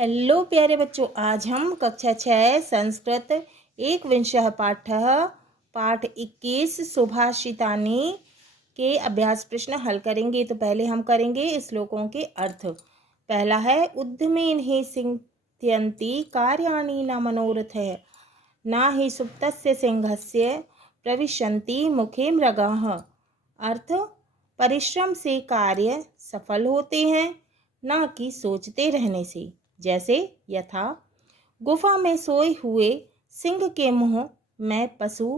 Hello प्यारे बच्चों, आज हम कक्षा 6 संस्कृत एकविंशः पाठः पाठ 21 सुभाषितानि के अभ्यास प्रश्न हल करेंगे। तो पहले हम करेंगे श्लोकों के अर्थ। पहला है उद्यमेन हि सिद्ध्यन्ति कार्याणि न मनोरथः न हि सुप्तस्य सिंहस्य प्रविशन्ति मुखे मृगाः। अर्थ, परिश्रम से कार्य सफल होते हैं, न कि सोचते रहने से। जैसे यथा गुफा में सोए हुए सिंह के मुंह में पशु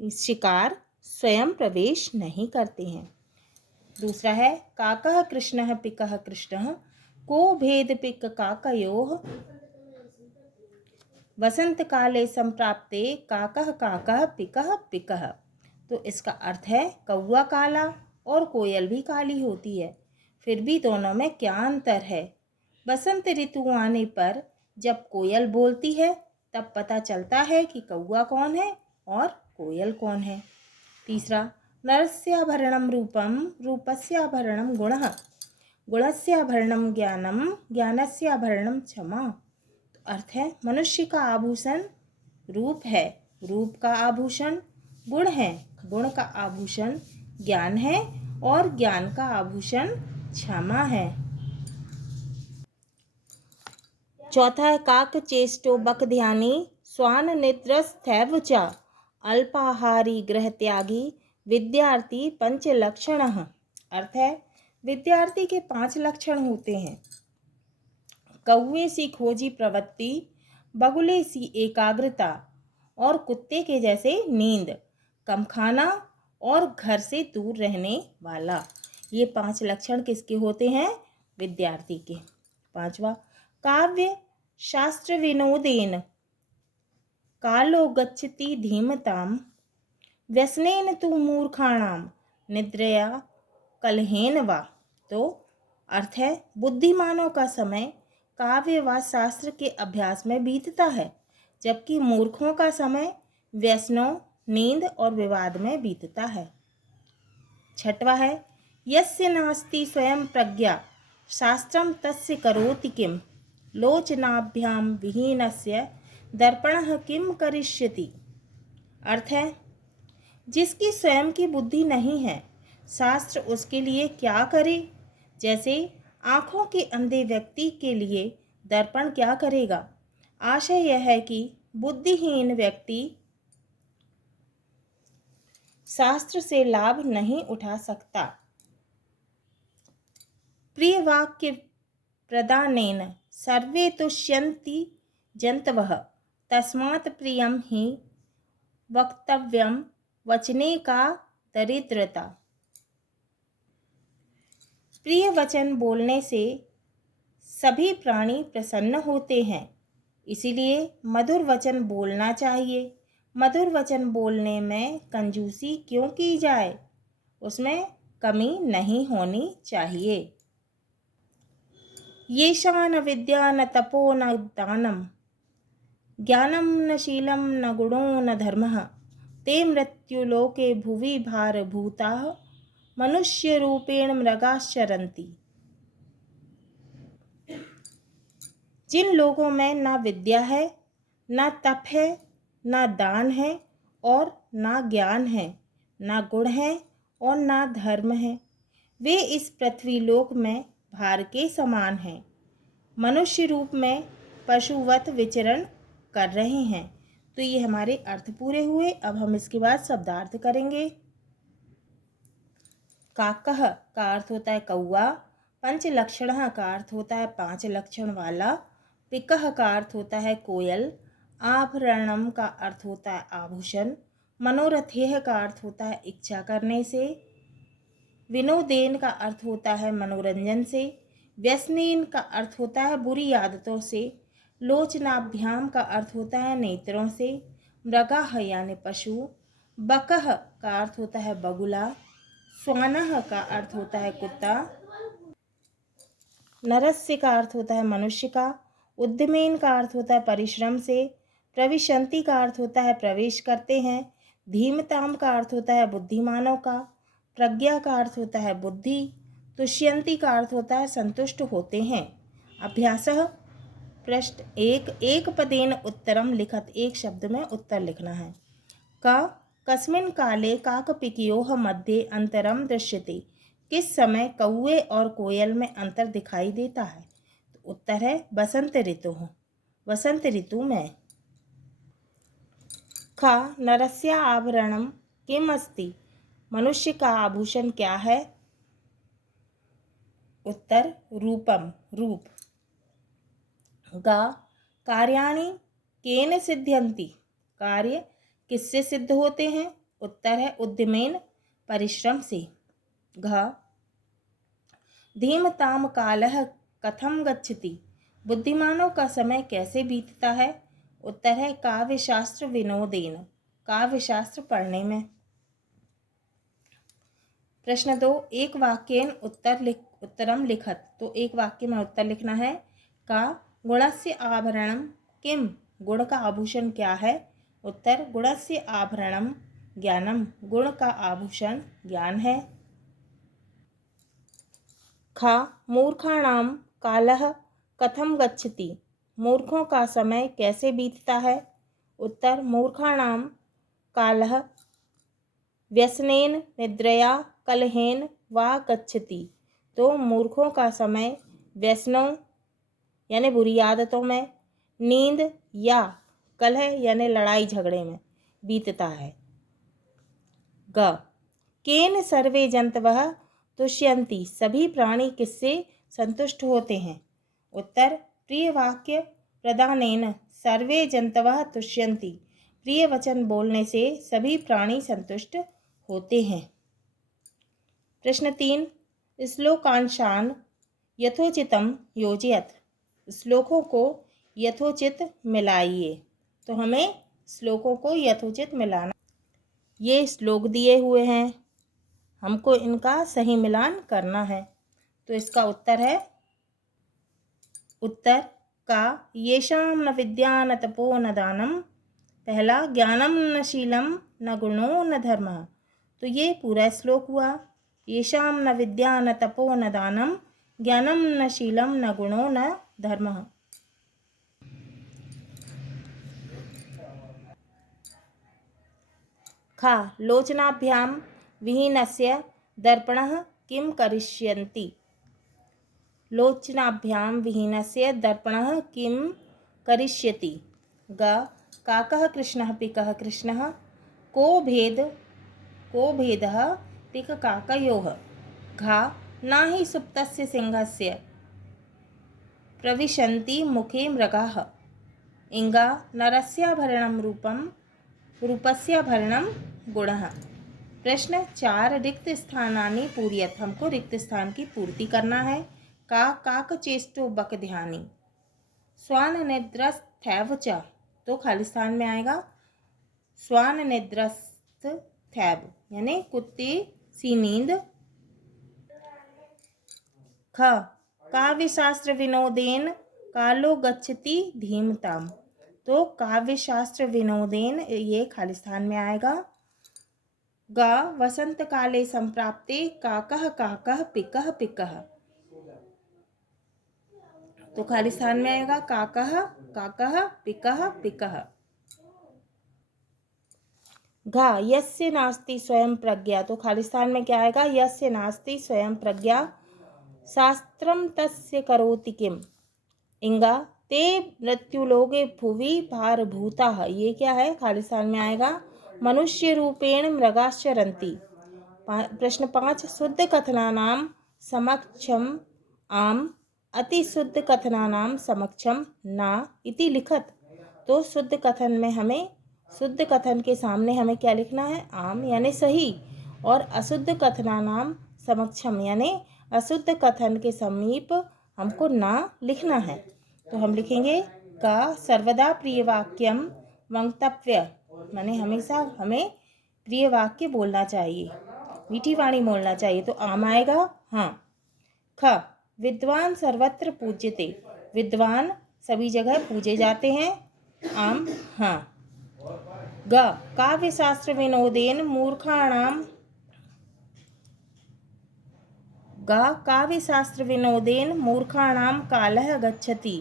शिकार स्वयं प्रवेश नहीं करते हैं। दूसरा है काकः कृष्णः पिकः कृष्णः को भेद पिक काकयोः वसंत काले संप्राप्ते काकः काकः पिकः पिकः। तो इसका अर्थ है कौवा काला और कोयल भी काली होती है, फिर भी दोनों में क्या अंतर है। बसंत ऋतु आने पर जब कोयल बोलती है तब पता चलता है कि कौवा कौन है और कोयल कौन है। तीसरा नरस्याभरणं रूपं रूपस्याभरणं गुणः गुणस्याभरणं ज्ञानम ज्ञानस्याभरणं क्षमा। तो अर्थ है मनुष्य का आभूषण रूप है, रूप का आभूषण गुण है, गुण का आभूषण ज्ञान है और ज्ञान का आभूषण क्षमा है। चौथा है काक चेष्टो बक ध्यानी स्वान निद्रस्थैव च अल्पाहारी गृह त्यागी विद्यार्थी पंच लक्षण। अर्थ है विद्यार्थी के 5 लक्षण होते हैं। कौवे सी खोजी प्रवृत्ति, बगुले सी एकाग्रता और कुत्ते के जैसे नींद, कम खाना और घर से दूर रहने वाला। ये 5 लक्षण किसके होते हैं? विद्यार्थी के। पांचवा काव्य शास्त्र विनोदेन कालो गच्छति धीमताम व्यसनेन तु मूर्खाणाम निद्रया कलहेन वा। तो अर्थ है बुद्धिमानों का समय काव्य व शास्त्र के अभ्यास में बीतता है, जबकि मूर्खों का समय व्यसनों, नींद और विवाद में बीतता है। छठवा है यस्य नास्ति स्वयं प्रज्ञा शास्त्रम तस्य करोति किम लोचनाभ्यां विहीनस्य दर्पणः किम करिष्यति। अर्थ है जिसकी स्वयं की बुद्धि नहीं है, शास्त्र उसके लिए क्या करे। जैसे आँखों के अंधे व्यक्ति के लिए दर्पण क्या करेगा। आशय यह है कि बुद्धिहीन व्यक्ति शास्त्र से लाभ नहीं उठा सकता। प्रिय वाक्य प्रदानेन सर्वे तुष्यन्ति जन्तवः तस्मात् प्रियं हि वक्तव्यं वचने का दरिद्रता। प्रिय वचन बोलने से सभी प्राणी प्रसन्न होते हैं, इसीलिए मधुर वचन बोलना चाहिए। मधुर वचन बोलने में कंजूसी क्यों की जाए, उसमें कमी नहीं होनी चाहिए। येषां न विद्या न तपो न दानम ज्ञानम न शीलम न गुणो न धर्मः ते मृत्युलोके भुवि भारभूताः मनुष्य रूपेण मृगाश्चरन्ति। जिन लोगों में न विद्या है, न तप है, न दान है और न ज्ञान है, न गुण है और न धर्म है, वे इस पृथ्वी लोक में भार के समान हैं, मनुष्य रूप में पशुवत विचरण कर रहे हैं। तो ये हमारे अर्थ पूरे हुए। अब हम इसके बाद शब्दार्थ करेंगे। काकः का अर्थ होता है कौवा, पंच लक्षणः का अर्थ होता है 5 लक्षण वाला, पिकः का अर्थ होता है कोयल, आभरणम का अर्थ होता है आभूषण, मनोरथेह का अर्थ होता है इच्छा करने से, विनोदेन का अर्थ होता है मनोरंजन से, व्यसनेन का अर्थ होता है बुरी आदतों से, लोचनाभ्याम का अर्थ होता है नेत्रों से, मृगाः यानी पशु, बकः का अर्थ होता है बगुला, स्वानः का अर्थ होता है कुत्ता, नरस्य का अर्थ होता है मनुष्य का, उद्यमेन का अर्थ होता है परिश्रम से, प्रविशन्ति का अर्थ होता है प्रवेश करते हैं, धीमताम का अर्थ होता है बुद्धिमानों का, प्रज्ञा का अर्थ होता है बुद्धि, तुष्यन्ति का अर्थ होता है संतुष्ट होते हैं। अभ्यासः प्रश्न एक पदेन उत्तरम लिखत, एक शब्द में उत्तर लिखना है। का कस्मिन काले काकपिकयोः मध्ये अंतरम दृश्यते, किस समय कौवे और कोयल में अंतर दिखाई देता है? तो उत्तर है बसंत ऋतु, वसंत ऋतु में। खा नरस्य आभरणम किम अस्ति, मनुष्य का आभूषण क्या है? उत्तर रूपम, रूप। गा कार्याणि केन सिद्ध्यन्ति, कार्य किससे सिद्ध होते हैं? उत्तर है उद्यमेन, परिश्रम से। घ धीमताम कालः कथम गच्छति, बुद्धिमानों का समय कैसे बीतता है? उत्तर है काव्य शास्त्र विनोदेन, काव्य शास्त्र पढ़ने में। प्रश्न 2 एक वाक्येन उत्तरम लिखत, तो एक वाक्य में उत्तर लिखना है। का गुणस्य आभरणम किम, गुण का आभूषण क्या है? उत्तर गुणस्य आभरणम ज्ञानम, गुण का आभूषण ज्ञान है। खा मूर्खाणाम कालः कथम गच्छति, मूर्खों का समय कैसे बीतता है? उत्तर मूर्खाणाम कालः व्यसनेन निद्रया कलहेन वा गच्छति, तो मूर्खों का समय व्यसनों यानी बुरी आदतों में, नींद या कलह यानी लड़ाई झगड़े में बीतता है। ग केन सर्वे जंतवः तुष्यन्ति, सभी प्राणी किससे संतुष्ट होते हैं? उत्तर प्रिय वाक्य प्रदानेन सर्वे जंतवः तुष्यन्ति, प्रिय वचन बोलने से सभी प्राणी संतुष्ट होते हैं। प्रश्न 3 श्लोकांशान यथोचितम योजयत, श्लोकों को यथोचित मिलाइए, तो हमें श्लोकों को यथोचित मिलाना। ये श्लोक दिए हुए हैं, हमको इनका सही मिलान करना है। तो इसका उत्तर है, उत्तर का येषां न विद्या न तपो न दानम, पहला ज्ञानम न शीलम न गुणो न धर्मः, तो ये पूरा श्लोक हुआ। येषां न विद्या न तपो न दानम, ज्ञानम न शीलम न गुणो न धर्मः। खा लोचनाभ्यां विहीनस्य दर्पणः किं करिष्यन्ति, लोचनाभ्यां विहीनस्य दर्पणः किं करिष्यति। ग काकः कृष्णः पिकः कृष्णः, को भेदः पिककाकयोः। घा नाहि सुप्तस्य सिंहस्य प्रविशन्ति मुखे मृगाः। इंगा नरस्याभरणं रूपस्याभरणं गुणः। प्रश्न 4 रिक्त स्थानानि पूरयत, हमको रिक्त स्थान की पूर्ति करना है। का काकचेष्टो बकध्यानी स्वान निद्रस्थैव च, तो खाली स्थान में आएगा स्वान निद्रस्थैव यानी कुत्ते सी नींद। ख काव्यशास्त्र विनोदेन कालो गच्छति धीमताम, तो काव्यशास्त्र विनोदेन ये खाली स्थान में आएगा। ग वसंत काले संप्राप्ते काकः काकः पिकः पिकः, तो खाली स्थान में आएगा काकः काकः पिकः पिकः। घा यस्य नास्ति स्वयं प्रज्ञा, तो खाली स्थान में क्या आएगा? यस्य नास्ति स्वयं प्रज्ञा शास्त्रम तस्य करोति किम। इंगा ते मृत्युलोके भुवि भारभूताः, ये क्या है? खाली स्थान में आएगा मनुष्य रूपेण मृगाश्चरन्ति। प्रश्न 5 शुद्ध कथनानां समक्षम आम अति शुद्ध कथनानां समक्षम ना इति लिखत, तो शुद्ध कथन में हमें, शुद्ध कथन के सामने हमें क्या लिखना है? आम यानी सही, और अशुद्ध कथनानां समक्षम यानी अशुद्ध कथन के समीप हमको ना लिखना है। तो हम लिखेंगे का सर्वदा प्रिय वाक्यम वक्तव्य, माने हमेशा हमें प्रिय वाक्य बोलना चाहिए, मीठी वाणी बोलना चाहिए, तो आम आएगा। हाँ। ख विद्वान सर्वत्र पूज्यते, विद्वान सभी जगह पूजे जाते हैं, आम। हाँ। ग काव्यशास्त्र विनोदेन मूर्खाणां, ग काव्यशास्त्र विनोदेन मूर्खाणां कालः गच्छति,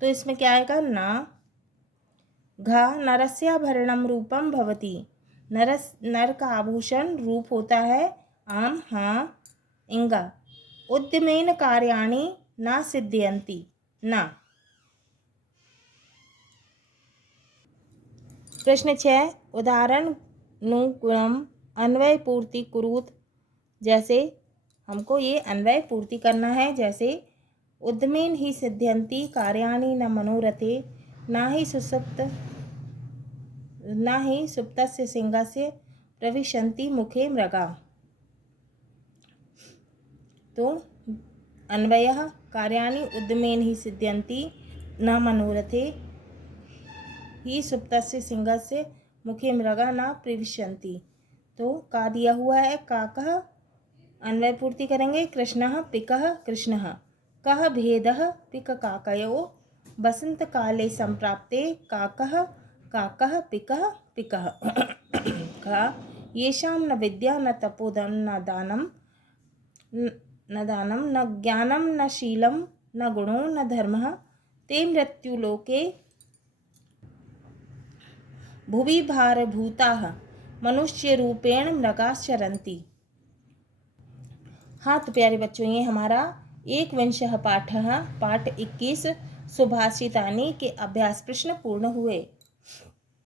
तो इसमें क्या आएगा? ना। घा नरस्याभरणम रूपम भवति, नर का आभूषण रूप होता है। आम, हाँ। इंगा उद्यमेन कार्याणि ना सिद्ध्यन्ति, ना। प्रश्न 6, उदाहरण नुगुणम अन्वय पूर्ति कुरुत। जैसे हमको ये अन्वय पूर्ति करना है। जैसे उद्यमेन ही सिद्ध्यन्ति कार्याणि न मनोरथे, ना ही सुप्तस्य सिंहस्य प्रविशन्ति मुखे मृगा। तो अन्वयः कार्याणि उद्यमेन ही सिद्ध्यन्ति न मनोरथे, ही सुप्तस्य सिंहस्य मुखे मृगा न प्रविशन्ति। तो का दिया हुआ है काकः, अन्वय पूर्ति करेंगे। कृष्णः पिकः कृष्णः, कः भेदः पिक काकयो, बसंत काले संप्राप्ते काकः काकः पिकः पिकः। का येषां न विद्या न तपोधन न दानं न ज्ञानं न शीलं न गुणो न धर्मः, ते मृत्युलोके भुवि भारभूताः मनुष्यरूपेण मृगाश्चरन्ति। हाँ तो प्यारे बच्चों, ये हमारा 21 पाठः पाठ 21 सुभाषितानि के अभ्यास प्रश्न पूर्ण हुए।